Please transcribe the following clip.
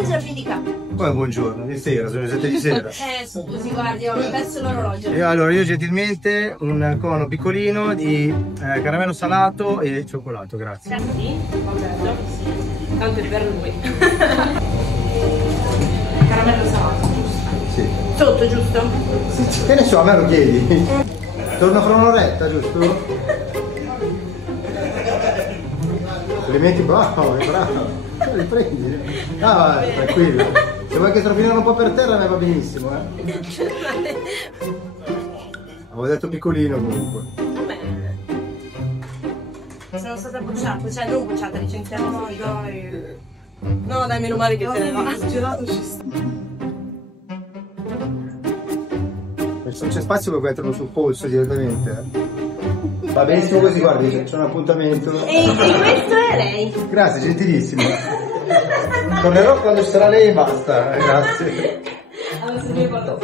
buongiorno di capo. Come buongiorno? Di sera, sono le 7 di sera. Scusi, guardi, ho perso l'orologio. E allora io gentilmente un cono piccolino di caramello salato e cioccolato, grazie. Sì, vabbè, sì. Tanto è per lui. Caramello salato, giusto? Sì. Sotto, giusto? Sì, che ne so, a me lo chiedi. Torna fra un'oretta, giusto? Complimenti, bravo, bravo. Riprendi. Ah, tranquillo. Se vuoi che strafiniamo un po' per terra, a me va benissimo, Avevo detto piccolino comunque. Vabbè. Sono stata bocciata, cioè non bocciata, licenziata. No, dai. No, dai, meno male che te ne va. Il gelato ci sta. Non c'è spazio per metterlo sul polso direttamente, Va benissimo così, guardi, c'è un appuntamento. E questo è lei. Grazie, gentilissimo. Tornerò quando ci sarà lei e basta, grazie. Allora, se mi guardo.